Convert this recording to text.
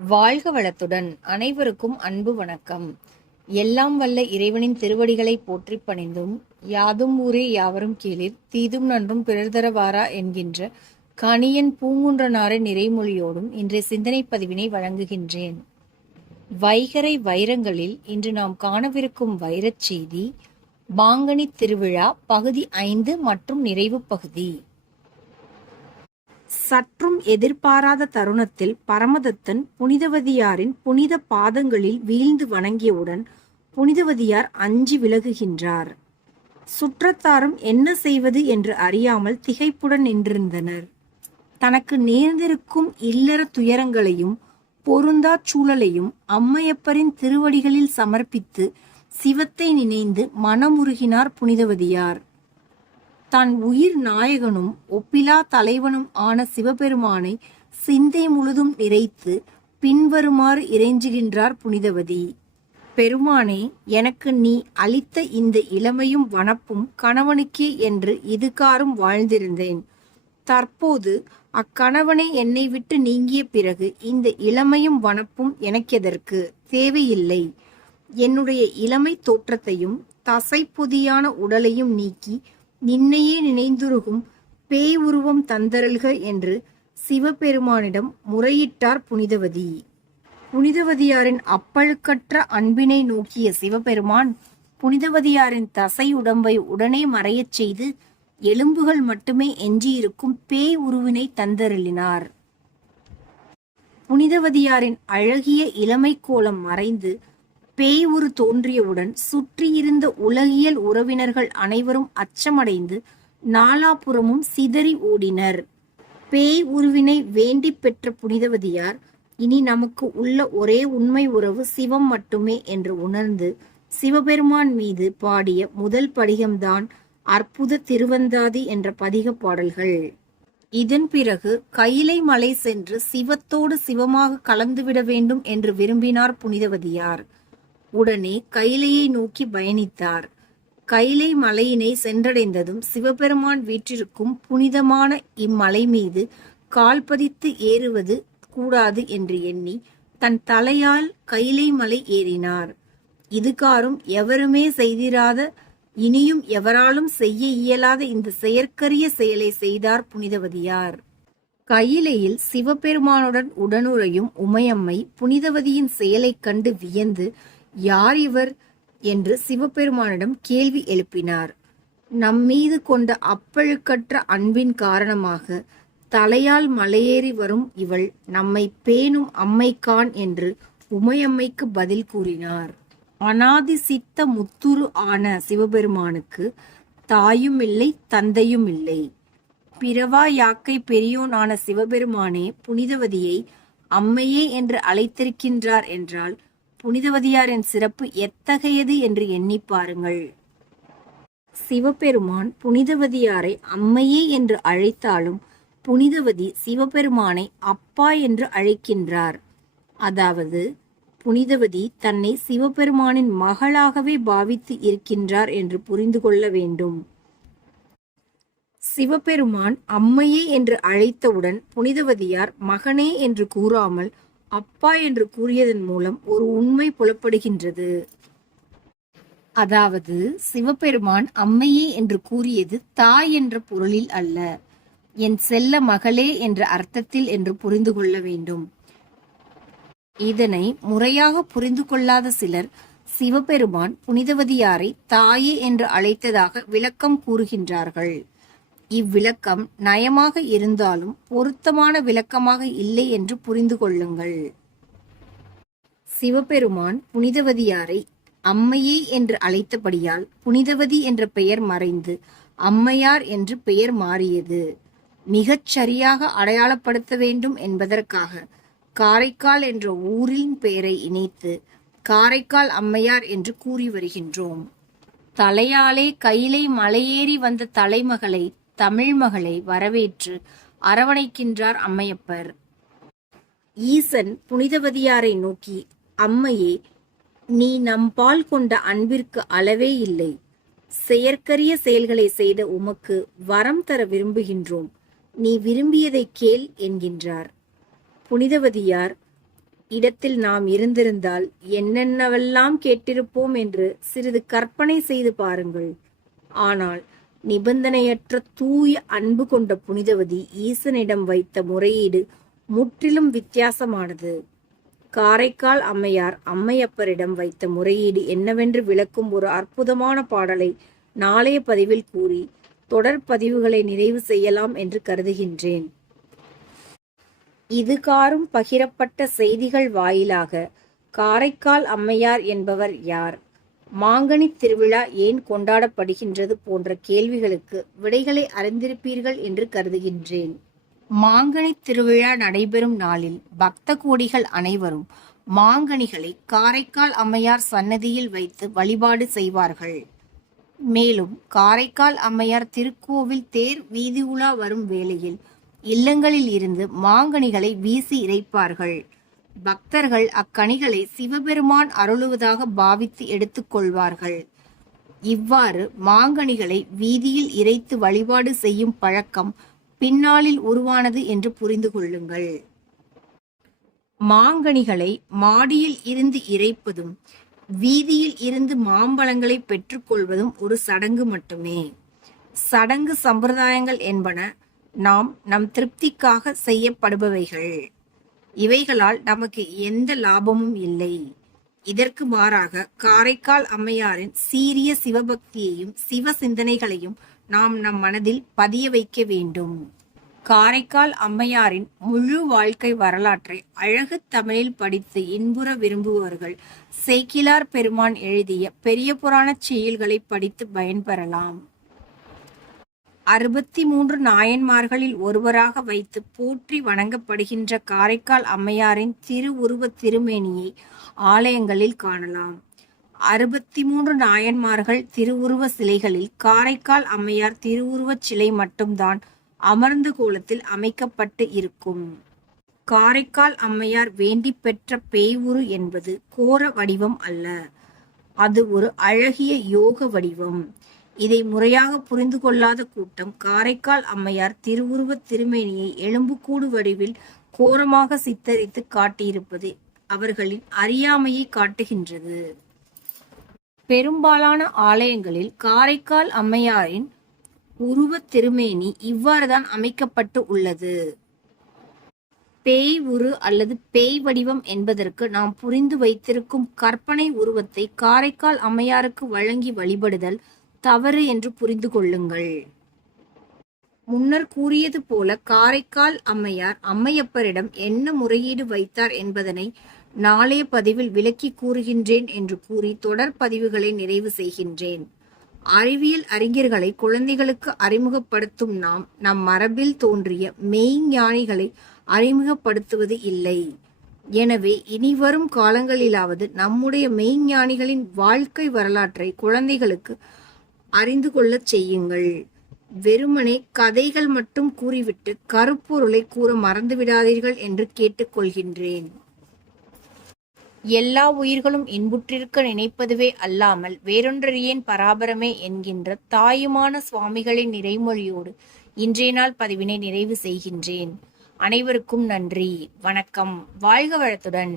வாழ்க வளத்துடன் அனைவருக்கும் அன்பு வணக்கம். எல்லாம் வல்ல இறைவனின் திருவடிகளை போற்றிப் பணிந்தும், யாதும் ஊரே யாவரும் கேளிர் தீதும் நன்றும் பிறர் தர வாரா என்கின்ற கணியன் பூங்குன்றனாரின் நிறைமொழியோடும் இன்றைய சிந்தனை பதிவினை வழங்குகின்றேன். வைகறை வைரங்களில் இன்று நாம் காணவிருக்கும் வைரச் செய்தி மாங்கனி திருவிழா பகுதி 5 மற்றும் நிறைவு பகுதி. சற்றும் எதிர்பாராத தருணத்தில் பரமதத்தன் புனிதவதியாரின் புனித பாதங்களில் வீழ்ந்து வணங்கியவுடன் புனிதவதியார் அஞ்சி விலகுகின்றார். சுற்றத்தாரும் என்ன செய்வது என்று அறியாமல் திகைப்புடன் நின்றிருந்தனர். தனக்கு நேர்ந்திருக்கும் இல்லற துயரங்களையும் பொருந்தா சூழலையும் அம்மையப்பரின் திருவடிகளில் சமர்ப்பித்து சிவத்தை நினைந்து மனமுருகினார் புனிதவதியார். தான் உயிர் நாயகனும் ஒப்பிலா தலைவனும் ஆன சிவபெருமானை சிந்தை முழுதும் நிறைத்து பின்வருமாறு இறைஞ்சுகின்றார் புனிதவதி. பெருமானே, எனக்கு நீ அளித்த இந்த இளமையும் வனப்பும் கணவனுக்கே என்று இதுகாரும் வாழ்ந்திருந்தேன். தற்போது அக்கணவனை என்னை விட்டு நீங்கிய பிறகு இந்த இளமையும் வனப்பும் எனக்கெதற்கு தேவையில்லை. என்னுடைய இளமை தோற்றத்தையும் தசைப்பொதியான உடலையும் நீக்கி நின்னையே நினைந்துருகும் பேய் உருவம் தந்தரல்க என்று சிவபெருமானிடம் முறையிட்டார் புனிதவதி. புனிதவதியாரின் அப்பழுக்கற்ற அன்பினை நோக்கிய சிவபெருமான் புனிதவதியாரின் தசை உடம்பை உடனே மறையச் செய்து எலும்புகள் மட்டுமே எஞ்சியிருக்கும் பேய் உருவினை தந்தருளினார். புனிதவதியாரின் அழகிய இளமை கோலம் மறைந்து பேய் உரு தோன்றியவுடன் சுற்றியிருந்த உலகியல் உறவினர்கள் அனைவரும் அச்சமடைந்து நாலாபுறமும் சிதறி ஓடினர். பேய் உருவினை வேண்டி பெற்ற புனிதவதியார் இனி நமக்கு உள்ள ஒரே உண்மை உறவு சிவம் மட்டுமே என்று உணர்ந்து சிவபெருமான் மீது பாடிய முதல் பதிகம்தான் அற்புத திருவந்தாதி என்ற பதிக பாடல்கள். இதன் பிறகு கைலை மலை சென்று சிவத்தோடு சிவமாக கலந்துவிட வேண்டும் என்று விரும்பினார் புனிதவதியார். உடனே கைலையை நோக்கி பயணித்தார். கைலை மலையினை சென்றடைந்ததும் சிவபெருமான் வீற்றிருக்கும் புனிதமான இம்மலை மீது கால் பதித்து ஏறுவது கூடாது என்று எண்ணி தன் தலையால் கைலை மலை ஏறினார். இதுகாரும் எவருமே செய்திராத, இனியும் எவராலும் செய்ய இயலாத இந்த செயற்கரிய செயலை செய்தார் புனிதவதியார். கையிலையில் சிவபெருமானுடன் உடனுறையும் உமையம்மை புனிதவதியின் செயலைக் கண்டு வியந்து யார் இவர் என்று சிவபெருமானிடம் கேள்வி எழுப்பினார். நம்மீது கொண்ட அப்பழுக்கற்ற அன்பின் காரணமாக தலையால் மலையேறி வரும் இவள் நம்மை பேணும் அம்மைக்கான் என்று உமையம்மைக்கு பதில் கூறினார். அனாதி சித்த முத்துரு ஆன சிவபெருமானுக்கு தாயும் இல்லை, தந்தையும் இல்லை. பிறவா யாக்கை பெரியோன் ஆன சிவபெருமானே புனிதவதியை அம்மையே என்று அழைத்திருக்கின்றார் என்றால் புனிதவதியாரின் சிறப்பு எத்தகையது என்று எண்ணி பாருங்கள். சிவபெருமான் புனிதவதியாரை அம்மையே என்று அழைத்தாலும் புனிதவதி சிவபெருமானை அப்பா என்று அழைக்கின்றார். அதாவது புனிதவதி தன்னை சிவபெருமானின் மகளாகவே பாவித்து இருக்கின்றார் என்று புரிந்து கொள்ள வேண்டும். சிவபெருமான் அம்மையே என்று அழைத்தவுடன் புனிதவதியார் மகனே என்று கூறாமல் அப்பா என்று கூறியதன் மூலம் ஒரு உண்மை புலப்படுகின்றது. அதாவது சிவபெருமான் அம்மையே என்று கூறியது தாய் என்ற பொருளில் அல்ல, என் செல்ல மகளே என்ற அர்த்தத்தில் என்று புரிந்து கொள்ள வேண்டும். இதனை முறையாக புரிந்து கொள்ளாத சிலர் சிவபெருமான் புனிதவதியாரை தாயே என்று அழைத்ததாக விளக்கம் கூறுகின்றார்கள். இவ்விளக்கம் நயமாக இருந்தாலும் பொருத்தமான விளக்கமாக இல்லை என்று புரிந்து கொள்ளுங்கள். சிவபெருமான் புனிதவதியாரை அம்மையே என்று அழைத்தபடியால் புனிதவதி என்ற பெயர் மறைந்து அம்மையார் என்று பெயர் மாறியது. மிகச் சரியாக அடையாளப்படுத்த வேண்டும் என்பதற்காக காரைக்கால் என்ற ஊரின் பெயரை இணைத்து காரைக்கால் அம்மையார் என்று கூறி வருகின்றோம். தலையாலே கையிலை மலையேறி வந்த தலைமகளை, தமிழ் மகளை வரவேற்று அரவணைக்கின்றார் அம்மையப்பர். ஈசன் புனிதவதியாரை நோக்கி, அம்மையே, நீ நம்பால் கொண்ட அன்பிற்கு அளவே இல்லை. செயற்கரிய செயல்களை செய்த உமக்கு வரம் தர விரும்புகின்றோம். நீ விரும்பியதை கேள் என்கின்றார். புனிதவதியார் இடத்தில் நாம் இருந்திருந்தால் என்னென்னவெல்லாம் கேட்டிருப்போம் என்று சிறிது கற்பனை செய்து பாருங்கள். ஆனால் நிபந்தனையற்ற தூய அன்பு கொண்ட புனிதவதி ஈசனிடம் வைத்த முறையீடு முற்றிலும் வித்தியாசமானது. காரைக்கால் அம்மையார் அம்மையப்பரிடம் வைத்த முறையீடு என்னவென்று விளக்கும் ஒரு அற்புதமான பாடலை நாளைய பதிவில் கூறி தொடர் பதிவுகளை நிறைவு செய்யலாம் என்று கருதுகின்றேன். இதுகாறும் பகிரப்பட்ட செய்திகள் வாயிலாக காரைக்கால் அம்மையார் என்பவர் யார், மாங்கனி திருவிழா ஏன் கொண்டாடப்படுகின்றது போன்ற கேள்விகளுக்கு விடைகளை அறிந்திருப்பீர்கள் என்று கருதுகின்றேன். மாங்கனி திருவிழா நடைபெறும் நாளில் பக்த கோடிகள் அனைவரும் மாங்கனிகளை காரைக்கால் அம்மையார் சன்னதியில் வைத்து வழிபாடு செய்வார்கள். மேலும் காரைக்கால் அம்மையார் திருக்கோவில் தேர் வீதி உலா வரும் வேளையில் இல்லங்களில் இருந்து மாங்கனிகளை வீசி இறைப்பார்கள். பக்தர்கள் அக்கனிகளை சிவபெருமான் அருளுவதாக பாவித்து எடுத்துக்கொள்வார்கள். இவ்வாறு மாங்கனிகளை வீதியில் இறைத்து வழிபாடு செய்யும் பழக்கம் பின்னாளில் உருவானது என்று புரிந்து கொள்ளுங்கள். மாங்கனிகளை மாடியில் இருந்து இறைப்பதும் வீதியில் இருந்து மாம்பழங்களை பெற்றுக்கொள்வதும் ஒரு சடங்கு மட்டுமே. சடங்கு சம்பிரதாயங்கள் என்பன நம் திருப்திக்காக செய்யப்படுபவைகள். இவைகளால் நமக்கு எந்த லாபமும் இல்லை. இதற்கு மாறாக காரைக்கால் அம்மையாரின் சீரிய சிவபக்தியையும் சிவ சிந்தனைகளையும் நம் மனதில் பதிய வைக்க வேண்டும். காரைக்கால் அம்மையாரின் முழு வாழ்க்கை வரலாற்றை அழகு தமிழில் படித்து இன்புற விரும்புபவர்கள் சேக்கிழார் பெருமான் எழுதிய பெரிய புராணச் செய்யுள்களை படித்து பயன்பெறலாம். 63 நாயன்மார்களில் ஒருவராக வைத்து போற்றி வணங்கப்படுகின்ற காரைக்கால் அம்மையாரின் திருவுருவ திருமேனியை ஆலயங்களில் காணலாம். 63 நாயன்மார்கள் திருவுருவ சிலைகளில் காரைக்கால் அம்மையார் திருவுருவச் சிலை மட்டும்தான் அமர்ந்த கோலத்தில் அமைக்கப்பட்டு இருக்கும். காரைக்கால் அம்மையார் வேண்டி பெற்ற பேய்வுரு என்பது கோர வடிவம் அல்ல, அது ஒரு அழகிய யோக வடிவம். இதை முறையாக புரிந்து கொள்ளாத கூட்டம் காரைக்கால் அம்மையார் திருவுருவ திருமேனியை எலும்புக்கூடு வடிவில் கோரமாக சித்தரித்து காட்டியிருப்பது அவர்களின் அறியாமையை காட்டுகின்றது. பெரும்பாலான ஆலயங்களில் காரைக்கால் அம்மையாரின் உருவ திருமேனி இவ்வாறுதான் அமைக்கப்பட்டு உள்ளது. பேய் உரு அல்லது பேய் வடிவம் என்பதற்கு நாம் புரிந்து வைத்திருக்கும் கற்பனை உருவத்தை காரைக்கால் அம்மையாருக்கு வழங்கி வழிபடுதல் தவறு என்று புரிந்து கொள்ளுங்கள். முன்னர் கூறியது போல காரைக்கால் அம்மையார் அம்மையப்பரிடம் என்ன முறையீடு வைத்தார் என்பதனை நாளைய பதிவில் விளக்கி கூறுகின்றேன் என்று கூறி தொடர் பதிவுகளை நிறைவு செய்கின்றேன். அறிவியல் அறிஞர்களை குழந்தைகளுக்கு அறிமுகப்படுத்தும் நம் மரபில் தோன்றிய மெய்ஞானிகளை அறிமுகப்படுத்துவது இல்லை. எனவே இனிவரும் காலங்களிலாவது நம்முடைய மெய்ஞானிகளின் வாழ்க்கை வரலாற்றை குழந்தைகளுக்கு அறிந்து கொள்ளச் செய்யுங்கள். வெறுமனே கதைகள் மட்டும் கூறிவிட்டு கருப்பொருளை கூற மறந்துவிடாதீர்கள் என்று கேட்டுக்கொள்கின்றேன். எல்லா உயிர்களும் இன்புற்றிருக்க நினைப்பதுவே அல்லாமல் வேறொன்றறியேன் பராபரமே என்கின்ற தாயுமான சுவாமிகளின் நிறைமொழியோடு இன்றைய நாள் பதிவினை நிறைவு செய்கின்றேன். அனைவருக்கும் நன்றி, வணக்கம், வாழ்க வளத்துடன்.